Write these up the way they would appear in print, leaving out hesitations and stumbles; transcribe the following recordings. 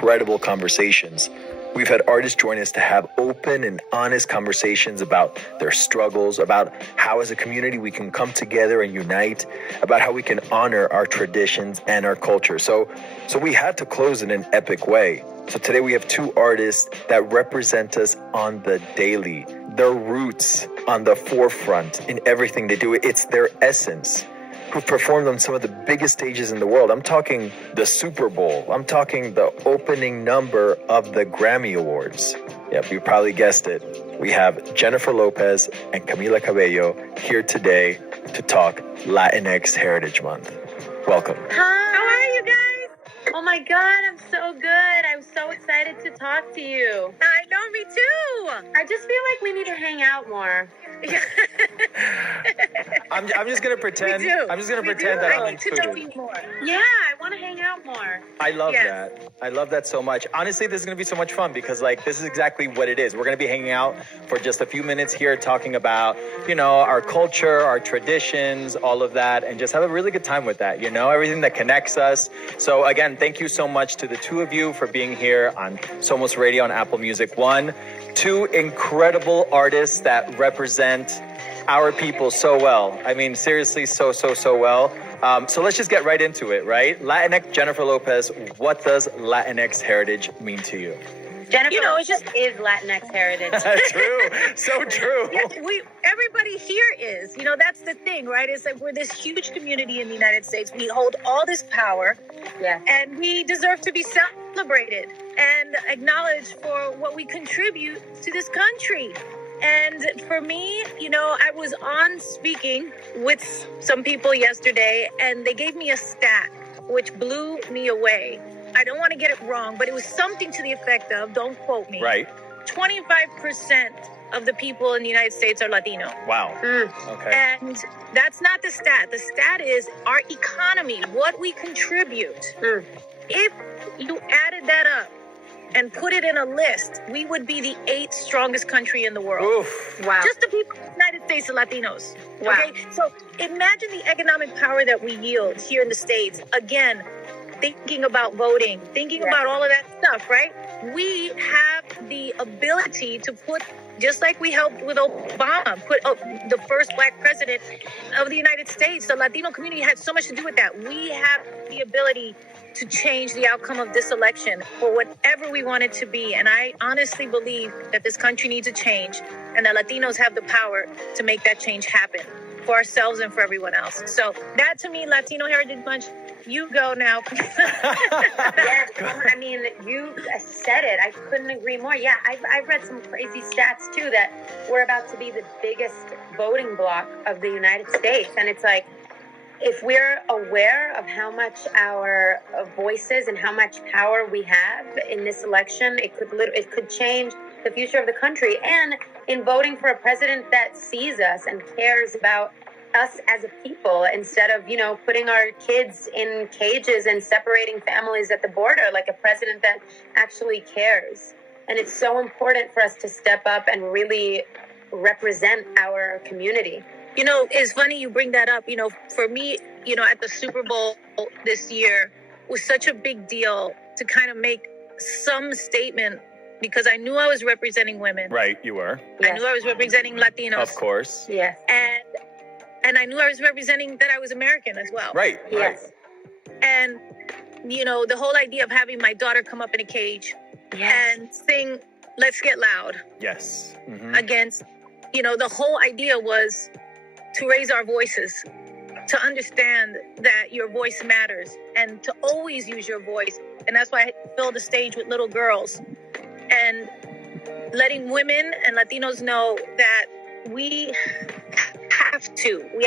incredible conversations. We've had artists join us to have open and honest conversations about their struggles, about how as a community we can come together and unite, about how we can honor our traditions and our culture. So we had to close in an epic way. So today we have two artists that represent us on the daily, their roots on the forefront in everything they do. It's their essence, who've performed on some of the biggest stages in the world. I'm talking the Super Bowl. I'm talking the opening number of the Grammy Awards. Yep, you probably guessed it. We have Jennifer Lopez and Camila Cabello here today to talk Latinx Heritage Month. Welcome. Hi, how are you guys? Oh my God, I'm so good. I'm so excited to talk to you. I know, me too. I just feel like we need to hang out more. I'm just gonna pretend. I'm just gonna pretend that I'm to know you more. Yeah, I want to hang out more. I love that. I love that so much. Honestly, this is gonna be so much fun because this is exactly what it is. We're gonna be hanging out for just a few minutes here, talking about our culture, our traditions, all of that, and just have a really good time with that. Everything that connects us. So again, thank you so much to the two of you for being here on SOMOS Radio on Apple Music One. Two incredible artists that represent our people so well. I mean, seriously, so well. So let's just get right into it, right? Latinx, Jennifer Lopez, what does Latinx heritage mean to you? Jennifer, it just is Latinx heritage. True. So true. Yeah, everybody here is. That's the thing, right? It's like we're this huge community in the United States. We hold all this power. Yeah. And we deserve to be celebrated and acknowledged for what we contribute to this country. And for me, I was on speaking with some people yesterday, and they gave me a stat which blew me away. I don't want to get it wrong, but it was something to the effect of, don't quote me. Right. 25% of the people in the United States are Latino. Wow. Okay. And that's not the stat. The stat is our economy, what we contribute. If you added that up and put it in a list, we would be the 8th strongest country in the world. Oof. Wow. Just the people in the United States are Latinos. Wow. Okay? So imagine the economic power that we yield here in the States. Again, thinking about voting, thinking about all of that stuff, right? We have the ability to put, just like we helped with Obama, put the first Black president of the United States. The Latino community had so much to do with that. We have the ability to change the outcome of this election for whatever we want it to be. And I honestly believe that this country needs a change, and that Latinos have the power to make that change happen for ourselves and for everyone else. So that, to me, Latino Heritage Month. You go now. Yes, I mean, you said it. I couldn't agree more. Yeah, I've read some crazy stats, too, that we're about to be the biggest voting bloc of the United States. And it's like, if we're aware of how much our voices and how much power we have in this election, it could change the future of the country. And in voting for a president that sees us and cares about us as a people, instead of, putting our kids in cages and separating families at the border, like a president that actually cares. And it's so important for us to step up and really represent our community. It's funny you bring that up. For me, at the Super Bowl this year was such a big deal to kind of make some statement, because I knew I was representing women. Right, you were. I knew I was representing Latinos. Of course. Yeah. And I knew I was representing that I was American as well. Right. Yes. And, the whole idea of having my daughter come up in a cage and sing Let's Get Loud. Yes. Mm-hmm. Against, the whole idea was to raise our voices, to understand that your voice matters, and to always use your voice. And that's why I filled the stage with little girls, and letting women and Latinos know that we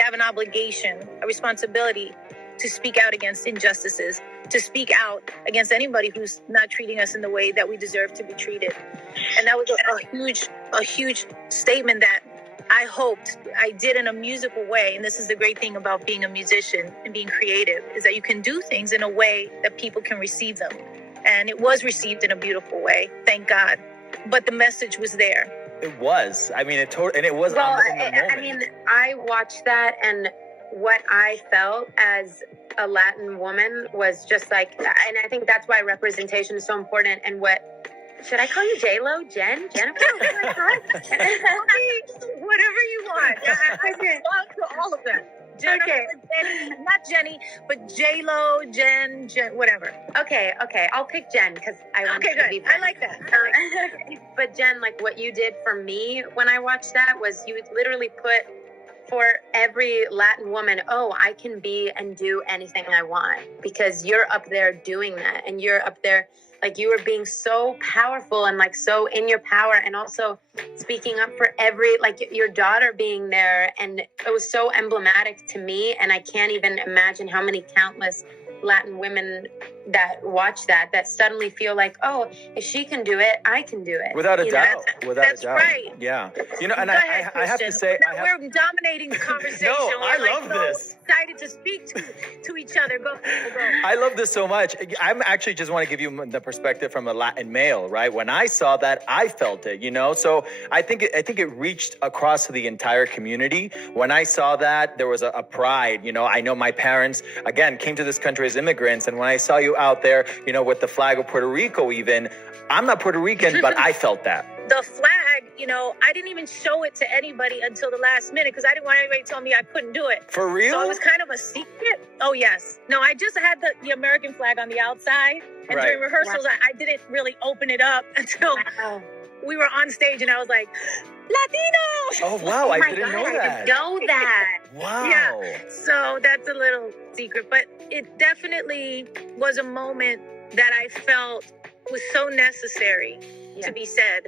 have an obligation, a responsibility to speak out against injustices, to speak out against anybody who's not treating us in the way that we deserve to be treated. And that was a huge statement that I hoped I did in a musical way. And this is the great thing about being a musician and being creative, is that you can do things in a way that people can receive them. And it was received in a beautiful way, thank God. But the message was there. It was. I mean, it was. Well, I watched that, and what I felt as a Latin woman was just like, and I think that's why representation is so important. And what, should I call you J-Lo? Jen? Jennifer? Whatever you want. I love to all of them. Jennifer, Okay. Jenny, not Jenny, but J-Lo, Jen, whatever. Okay. I'll pick Jen because I want Okay, to be good. friends. I like that. But Jen, like what you did for me when I watched that was you literally put for every Latin woman, oh, I can be and do anything I want because you're up there doing that. And you're up there, like you were being so powerful and like so in your power and also speaking up for every, like your daughter being there. And it was so emblematic to me. And I can't even imagine how many countless Latin women that watch that suddenly feel like, oh, if she can do it, I can do it. Without a doubt. That's right. Yeah. You know, and Go ahead, I have to Christian. say, We're dominating the conversation. No, I We're love this. Excited to speak to each other. Go. I love this so much. I'm actually just want to give you the perspective from a Latin male, right? When I saw that, I felt it, you know? So I think it reached across to the entire community. When I saw that, there was a pride, you know? I know my parents, again, came to this country as immigrants. And when I saw you out there, you know, with the flag of Puerto Rico even, I'm not Puerto Rican, but I felt that. The flag, you know, I didn't even show it to anybody until the last minute because I didn't want anybody to tell me I couldn't do it. For real? So it was kind of a secret. Oh, yes. No, I just had the American flag on the outside. And Right. during rehearsals, I didn't really open it up until we were on stage and I was like, Latino! Oh, wow. I my didn't God, know I that. didn't know that. Wow. Yeah. So that's a little secret. But it definitely was a moment that I felt was so necessary to be said.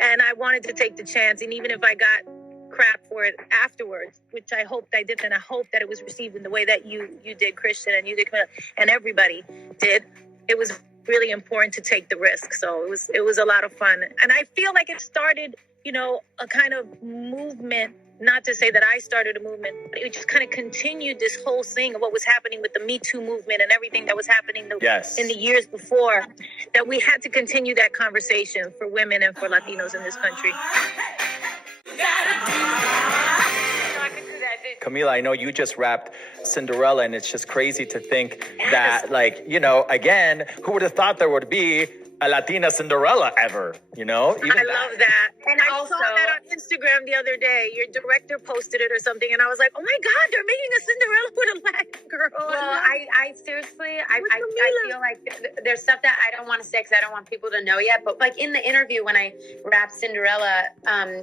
And I wanted to take the chance. And even if I got crap for it afterwards, which I hoped I did, and I hope that it was received in the way that you did, Christian, and you did, and everybody did, it was really important to take the risk. So it was a lot of fun. And I feel like it started, you know, a kind of movement. Not to say that I started a movement, but it just kind of continued this whole thing of what was happening with the Me Too movement and everything that was happening in the years before, that we had to continue that conversation for women and for Latinos in this country. Camila, I know you just rapped Cinderella, and it's just crazy to think that, like, you know, again, who would have thought there would be a Latina Cinderella ever, you know? I love that. And I also, saw that on Instagram the other day. Your director posted it or something, and I was like, oh my God, they're making a Cinderella with a Latin girl. well, I seriously, I feel like there's stuff that I don't want to say because I don't want people to know yet. But like in the interview when I rapped Cinderella,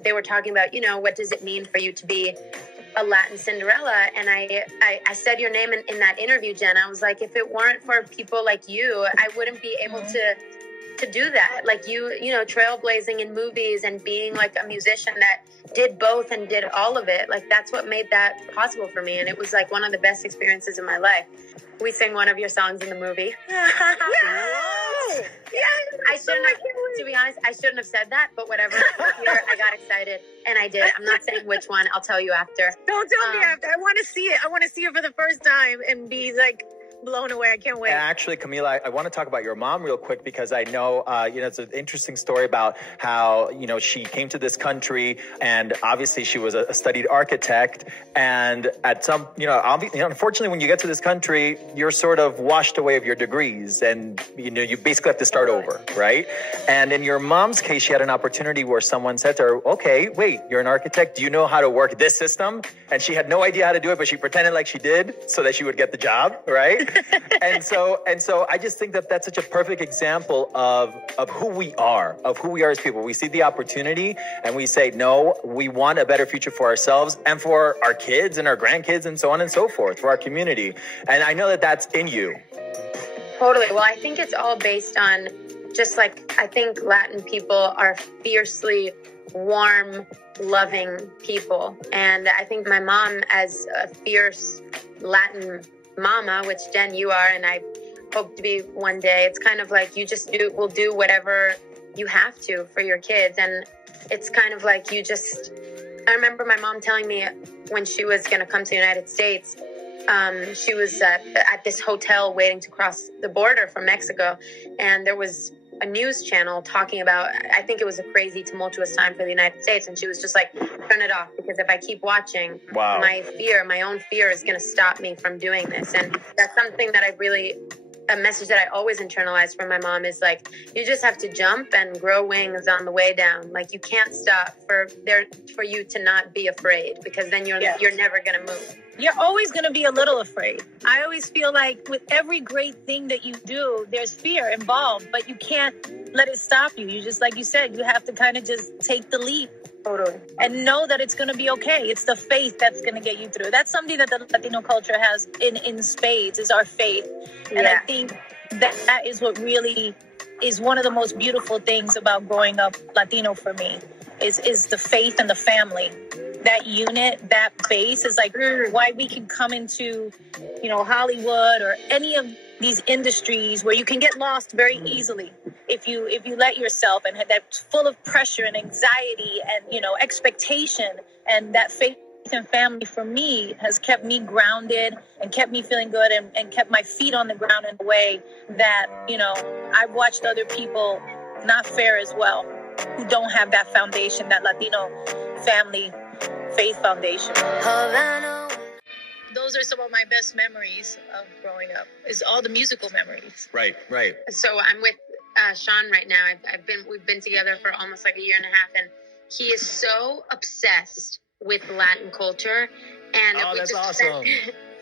they were talking about, you know, what does it mean for you to be a Latin Cinderella? And I said your name in that interview, Jen. I was like, if it weren't for people like you, I wouldn't be able to do that. Like you know, trailblazing in movies and being like a musician that did both and did all of it. Like that's what made that possible for me. And it was like one of the best experiences in my life. We sing one of your songs in the movie. Yes! I shouldn't have, to be honest, I shouldn't have said that, but whatever. Here, I got excited and I did. I'm not saying which one. I'll tell you after. Don't tell me after. I want to see it. I want to see it for the first time and be like blown away. I can't wait. And actually, Camila, I want to talk about your mom real quick because I know, you know, it's an interesting story about how, you know, she came to this country and obviously she was a studied architect. And at some, you know, unfortunately, when you get to this country, you're sort of washed away of your degrees and, you know, you basically have to start over, right? And in your mom's case, she had an opportunity where someone said to her, okay, wait, you're an architect. Do you know how to work this system? And she had no idea how to do it, but she pretended like she did so that she would get the job, right? and so I just think that that's such a perfect example of who we are as people. We see the opportunity and we say, no, we want a better future for ourselves and for our kids and our grandkids and so on and so forth, for our community. And I know that that's in you. Totally. Well, I think it's all based on just like, I think Latin people are fiercely warm, loving people. And I think my mom, as a fierce Latin mama, which Jen, you are, and I hope to be one day, it's kind of like you just will do whatever you have to for your kids. And it's kind of like I remember my mom telling me when she was going to come to the United States, she was at this hotel waiting to cross the border from Mexico. And there was a news channel talking about, I think it was a crazy, tumultuous time for the United States. And she was just like, turn it off, because if I keep watching, my own fear is going to stop me from doing this. And that's something that a message that I always internalize from my mom is like, you just have to jump and grow wings on the way down. Like, you can't stop for you to not be afraid, because then you're never going to move. You're always going to be a little afraid. I always feel like with every great thing that you do, there's fear involved, but you can't let it stop you. You just, like you said, you have to kind of just take the leap. Totally. And know that it's going to be okay. It's the faith that's going to get you through. That's something that the Latino culture has in spades, is our faith. And I think that is what really is one of the most beautiful things about growing up Latino for me, is the faith and the family. That unit, that base is like why we can come into, Hollywood or any of these industries where you can get lost very easily if you let yourself, and that's full of pressure and anxiety and, expectation. And that faith and family for me has kept me grounded and kept me feeling good and kept my feet on the ground in a way that, I've watched other people not fare as well, who don't have that foundation, that Latino family faith foundation. Those are some of my best memories of growing up, is all the musical memories. Right. So I'm with Sean right now. We've been together for almost like a year and a half, and he is so obsessed with Latin culture. And that's awesome.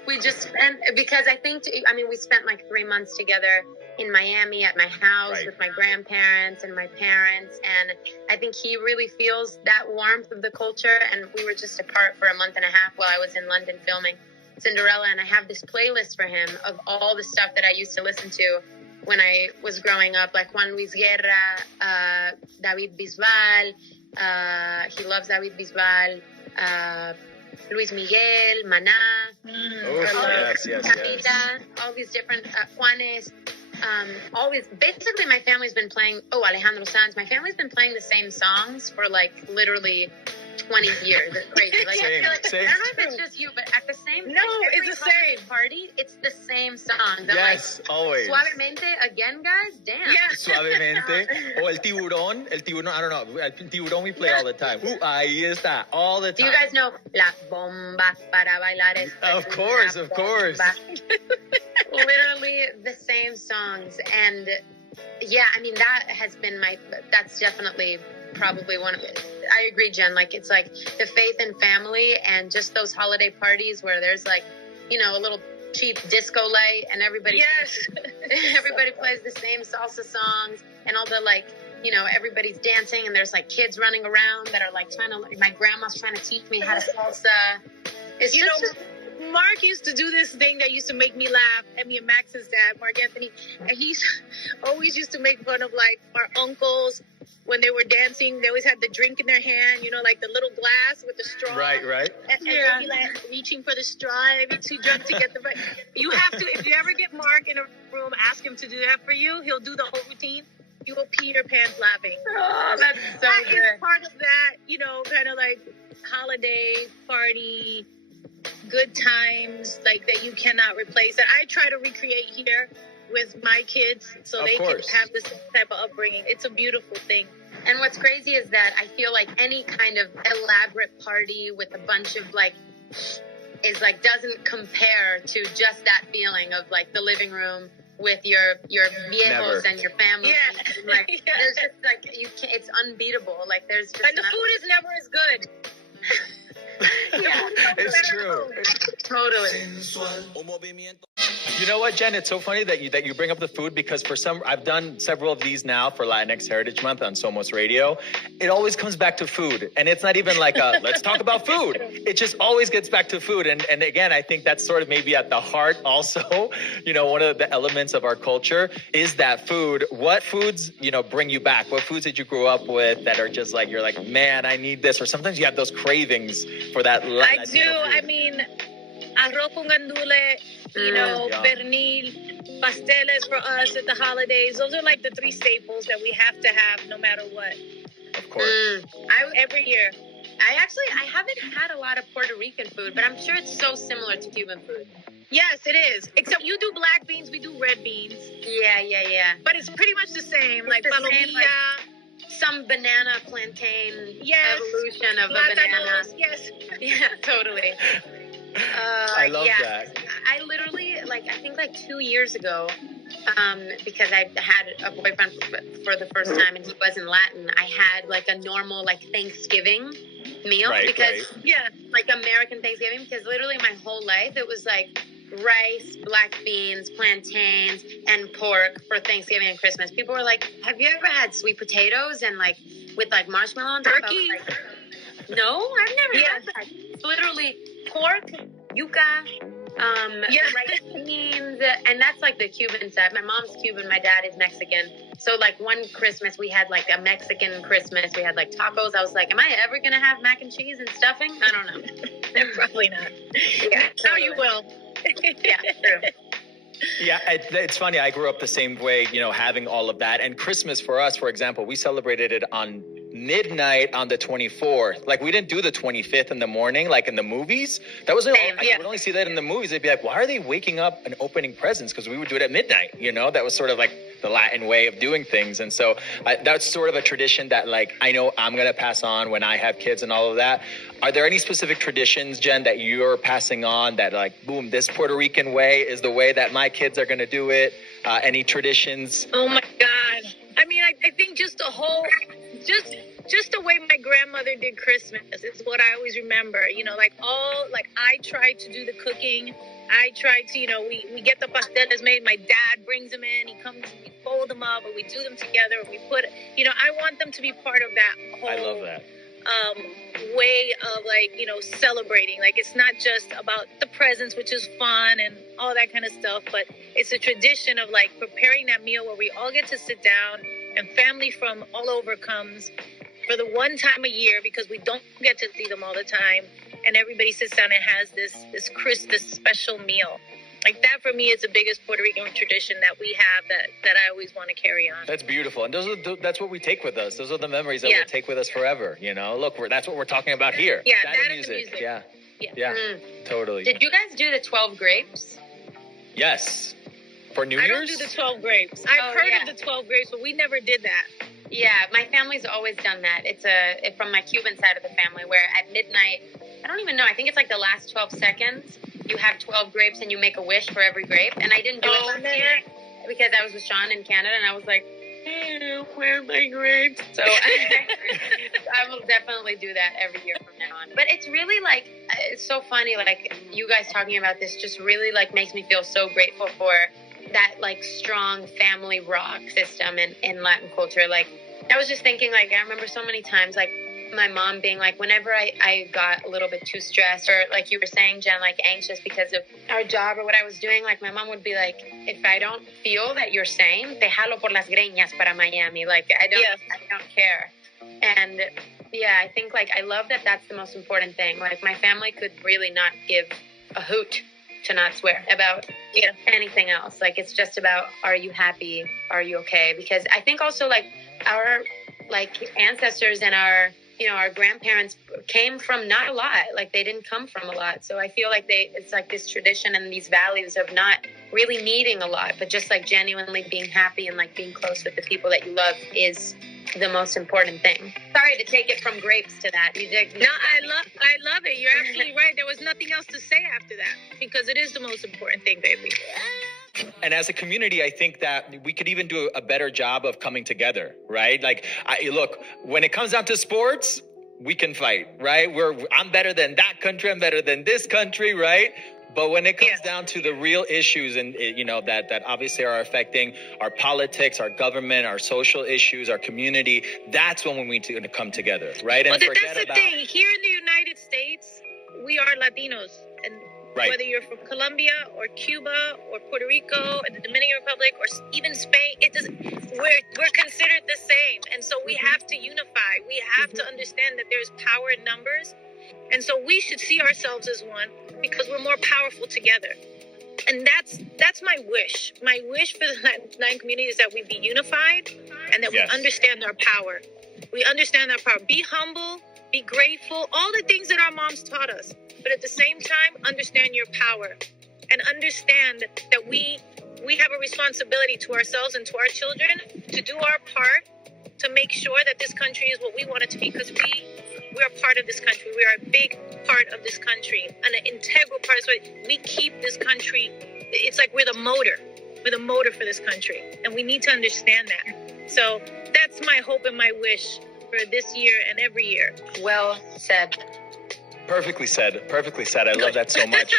We just spent, because we spent like 3 months together in Miami at my house with my grandparents and my parents. And I think he really feels that warmth of the culture. And we were just apart for a month and a half while I was in London filming Cinderella. And I have this playlist for him of all the stuff that I used to listen to when I was growing up, like Juan Luis Guerra, David Bisbal. He loves David Bisbal. Luis Miguel, Maná, Camila, all these different, Juanes, basically my family's been playing, Alejandro Sanz, my family's been playing the same songs for like literally 20 years. It's crazy. Like, same. I don't know if it's just you, but at the same time, it's the same party, it's the same songs. Yes, always. Suavemente again, guys? Damn. Yeah. Suavemente. El tiburón, I don't know. El tiburón we play all the time. Ahí está, all the time. Do you guys know La Bomba para bailar? Of course. Literally the same songs. And that has been that's definitely probably one of it. I agree, Jen. Like, it's like the faith and family, and just those holiday parties where there's like, a little cheap disco light, and everybody plays the same salsa songs, and all the everybody's dancing, and there's like kids running around that are like my grandma's trying to teach me how to salsa. It's Mark used to do this thing that used to make me laugh. And Max's dad, Mark Anthony, and he always used to make fun of like our uncles when they were dancing. They always had the drink in their hand, like the little glass with the straw. Right. And they'd be like reaching for the straw, and they'd be too drunk to get the. You have to, if you ever get Mark in a room, ask him to do that for you. He'll do the whole routine. You will pee your pants laughing. Oh, that's so good. That is part of that, kind of like holiday party, good times, like that you cannot replace. That I try to recreate here with my kids, so they can have this type of upbringing. It's a beautiful thing. And what's crazy is that I feel like any kind of elaborate party with a bunch of doesn't compare to just that feeling of like the living room with your viejos and your family. Yeah. There's just it's unbeatable. Like, there's just, and the food is never as good. It's true. Totally. You know what, Jen? It's so funny that you bring up the food, because I've done several of these now for Latinx Heritage Month on SOMOS Radio. It always comes back to food, and it's not even like let's talk about food. It just always gets back to food, and again, I think that's sort of maybe at the heart also. One of the elements of our culture is that food. What foods bring you back? What foods did you grow up with that are just like you're like, man, I need this? Or sometimes you have those cravings for that. I do. Food. Arroz con gandule, pernil, pasteles for us at the holidays. Those are like the 3 staples that we have to have no matter what. Of course. Every year. I haven't had a lot of Puerto Rican food, but I'm sure it's so similar to Cuban food. Yes, it is. Except you do black beans, we do red beans. Yeah. But it's pretty much the same. Like palomilla. Some banana plantain evolution of a banana. Yes. Yeah, totally. I love that. I literally, I think 2 years ago, because I had a boyfriend for the first time and he wasn't Latin, I had a normal Thanksgiving meal because American Thanksgiving, because literally my whole life it was rice, black beans, plantains, and pork for Thanksgiving and Christmas. People were like, have you ever had sweet potatoes and with marshmallow on top? Turkey? No, I've never had that. It's literally pork, yuca, rice, beans, and that's the Cuban side. My mom's Cuban, my dad is Mexican. So one Christmas we had a Mexican Christmas. We had tacos. I was like, am I ever gonna have mac and cheese and stuffing? I don't know. Probably not. Yeah, now you will. Yeah, true. Yeah, it's funny. I grew up the same way, having all of that. And Christmas for us, for example, we celebrated it on midnight on the 24th. We didn't do the 25th in the morning, in the movies. That was I would only see that in the movies. They'd be like, why are they waking up and opening presents? Because we would do it at midnight. That was sort of the Latin way of doing things. And so that's sort of a tradition that I know I'm going to pass on when I have kids and all of that. Are there any specific traditions, Jen, that you're passing on that boom, this Puerto Rican way is the way that my kids are going to do it? Any traditions? Oh my God. I mean, I think just the whole, just the way my grandmother did Christmas is what I always remember. I try to do the cooking. I try to, we get the pasteles made. My dad brings them in. He comes, we fold them up, or we do them together. We put, I want them to be part of that whole. I love that. Way of celebrating. It's not just about the presents, which is fun and all that kind of stuff, but it's a tradition of preparing that meal where we all get to sit down and family from all over comes for the one time a year, because we don't get to see them all the time, and everybody sits down and has this special meal. That for me is the biggest Puerto Rican tradition that we have that I always want to carry on. That's beautiful. And that's what we take with us. Those are the memories that we'll take with us forever. Look, that's what we're talking about here. Yeah, that and music. Yeah. Totally. Did you guys do the 12 grapes? Yes. For New Year's? Year's? I don't do the 12 grapes. I've heard of the 12 grapes, but we never did that. Yeah, my family's always done that. It's from my Cuban side of the family, where at midnight, I don't even know, I think it's the last 12 seconds, you have 12 grapes and you make a wish for every grape. And I didn't do it last year because I was with Sean in Canada, and I was like, where are my grapes? So I will definitely do that every year from now on. But it's really it's so funny, you guys talking about this just really makes me feel so grateful for that strong family rock system in Latin culture. I was just thinking, I remember so many times my mom being whenever I got a little bit too stressed, or you were saying, Jen, anxious because of our job or what I was doing, my mom would be if I don't feel that you're sane, te jalo por las greñas para Miami. I don't care. And I think I love that that's the most important thing. My family could really not give a hoot, to not swear, about anything else. It's just about, are you happy? Are you okay? Because I think also our ancestors and our grandparents came from not a lot. They didn't come from a lot. So I feel it's this tradition and these values of not really needing a lot, but just genuinely being happy and being close with the people that you love is the most important thing. Sorry to take it from grapes to that. You did. No, I love it. You're absolutely right. There was nothing else to say after that, because it is the most important thing, baby. And as a community, I think that we could even do a better job of coming together, right? Look, when it comes down to sports, we can fight, right? I'm better than that country. I'm better than this country, right? But when it comes down to the real issues and, that obviously are affecting our politics, our government, our social issues, our community, that's when we need to come together, right? And that's the thing. Here in the United States, we are Latinos. And whether you're from Colombia or Cuba or Puerto Rico and the Dominican Republic or even Spain, we're considered the same. And so we have to unify. We have to understand that there's power in numbers. And so we should see ourselves as one, because we're more powerful together. And that's my wish. My wish for the Latin community is that we be unified and that we understand our power. We understand our power. Be humble, be grateful, all the things that our moms taught us. But at the same time, understand your power. and understand that we have a responsibility to ourselves and to our children to do our part to make sure that this country is what we want it to be, because we are part of this country. We are a big part of this country, an integral part. So we keep this country. It's like we're the motor. We're the motor for this country, and we need to understand that. So that's my hope and my wish for this year and every year. Well said. Perfectly said. Perfectly said. I love that so much.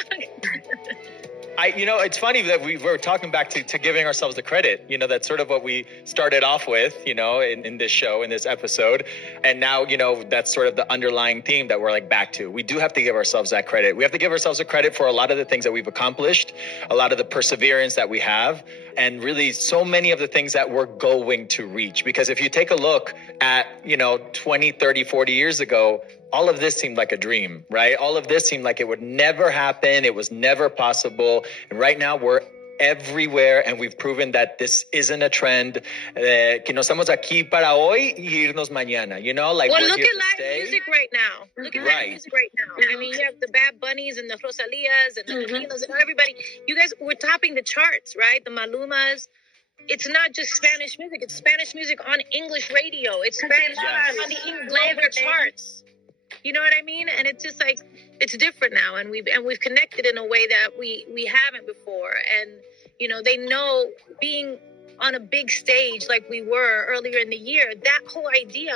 It's funny that we were talking back to giving ourselves the credit. That's sort of what we started off with, in this show, in this episode. And now, that's sort of the underlying theme that we're back to. We do have to give ourselves that credit. We have to give ourselves a credit for a lot of the things that we've accomplished, a lot of the perseverance that we have, and really so many of the things that we're going to reach. Because if you take a look at, 20, 30, 40 years ago, all of this seemed like a dream, right? All of this seemed like it would never happen. It was never possible. And right now we're everywhere, and we've proven that this isn't a trend. Que no estamos aquí para hoy y irnos mañana, Well, we're look here at to live stay. music right now. Look at live music right now. I mean, you have the Bad Bunnies and the Rosalias and the Camilas and everybody. You guys, we're topping the charts, right? The Malumas. It's not just Spanish music. It's Spanish music on English radio. It's Spanish on the global charts. You know what I mean? And it's just it's different now, and we've connected in a way that we haven't before. And they know, being on a big stage like we were earlier in the year, that whole idea,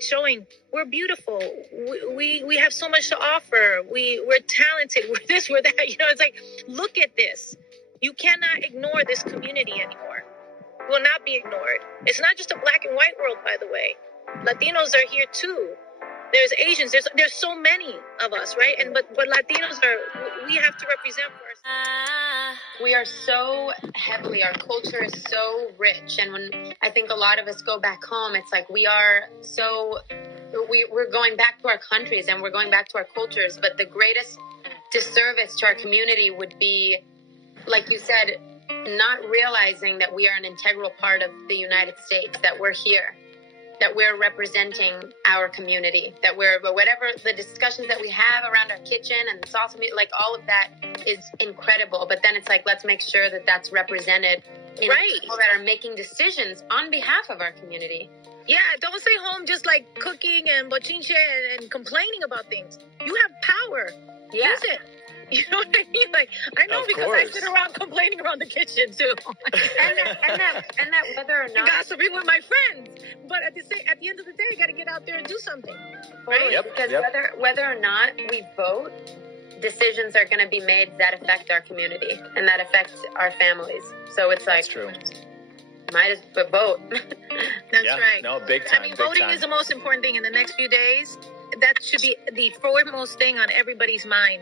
showing we're beautiful, we have so much to offer, we're talented, we're this, we're that. It's look at this. You cannot ignore this community anymore. Will not be ignored. It's not just a black and white world, by the way. Latinos are here too. There's Asians. There's so many of us, right? But Latinos we have to represent for ourselves. We are so heavily, our culture is so rich. And when I think a lot of us go back home, it's we're going back to our countries and we're going back to our cultures. But the greatest disservice to our community would be, like you said, not realizing that we are an integral part of the United States, that we're here, that we're representing our community, that whatever the discussions that we have around our kitchen and the salsa, all of that is incredible. But then it's let's make sure that that's represented in people that are making decisions on behalf of our community. Yeah, don't stay home just cooking and bochinche and complaining about things. You have power. Yeah. Use it. You know what I mean? I know, because I sit around complaining around the kitchen too. and that whether or not gossiping with my friends. But at the end of the day, you got to get out there and do something, right? Because whether or not we vote, decisions are going to be made that affect our community and that affect our families. So it's That's true. Might as well vote. That's right. No, big time. I mean, voting is the most important thing in the next few days. That should be the foremost thing on everybody's mind.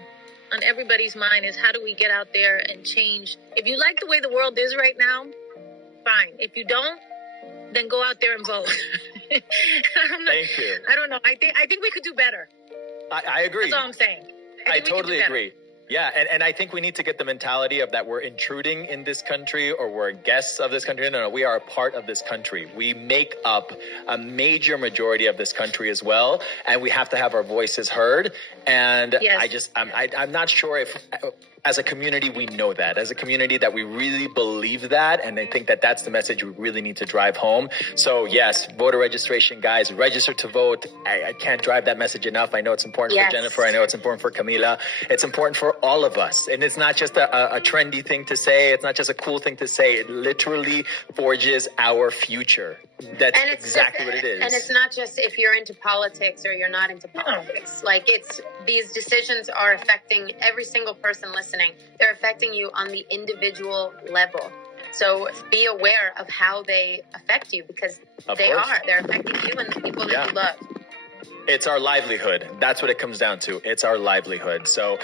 On everybody's mind is, how do we get out there and change? If you like the way the world is right now, fine. If you don't, then go out there and vote. Thank you. I don't know. I think we could do better. I agree. That's all I'm saying. I totally agree. Yeah, and I think we need to get the mentality of that we're intruding in this country or we're guests of this country. No, we are a part of this country. We make up a major majority of this country as well, and we have to have our voices heard. And yes. I'm not sure if, as a community, we know that. As a community, that we really believe that, and I think that that's the message we really need to drive home. So yes, voter registration, guys, register to vote. I can't drive that message enough. I know it's important for Jennifer. I know it's important for Camila. It's important for all of us. And it's not just a trendy thing to say. It's not just a cool thing to say. It literally forges our future. That's exactly what it is. And it's not just if you're into politics or you're not into politics. These decisions are affecting every single person listening. They're affecting you on the individual level. So be aware of how they affect you, because they're affecting you and the people that you love. It's our livelihood. That's what it comes down to. It's our livelihood. So,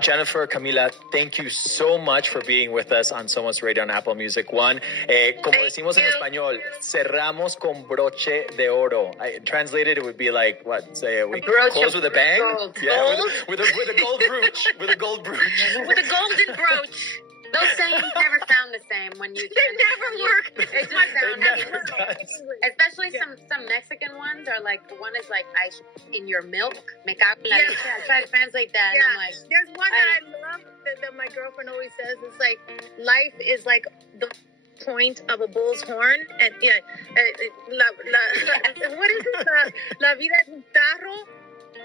Jennifer, Camila, thank you so much for being with us on SOMOS Radio on Apple Music One. Como decimos en español, cerramos con broche de oro. Translated, it would be we close with a bang? Gold. Yeah, with a gold brooch. With a gold brooch. With a golden brooch. Those sayings never sound the same when you. They never work. They just sound never different. does. Especially some Mexican ones are like, one is like, I in your milk. Me cago en la leche. I try to translate that, and I'm like, there's one that I love that my girlfriend always says. It's like, life is like the point of a bull's horn, and what is it? La vida es un tarro,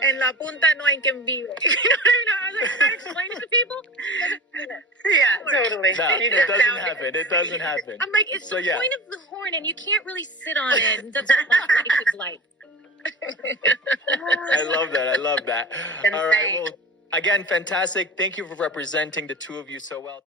en la punta no hay quien vive. You know what I mean? I was like trying to explain it to people. yeah, totally. No, it doesn't happen. It doesn't happen. I'm like, it's the point of the horn, and you can't really sit on it. That's what life is like. I love that. I love that. Insane. All right. Well, again, fantastic. Thank you for representing the two of you so well.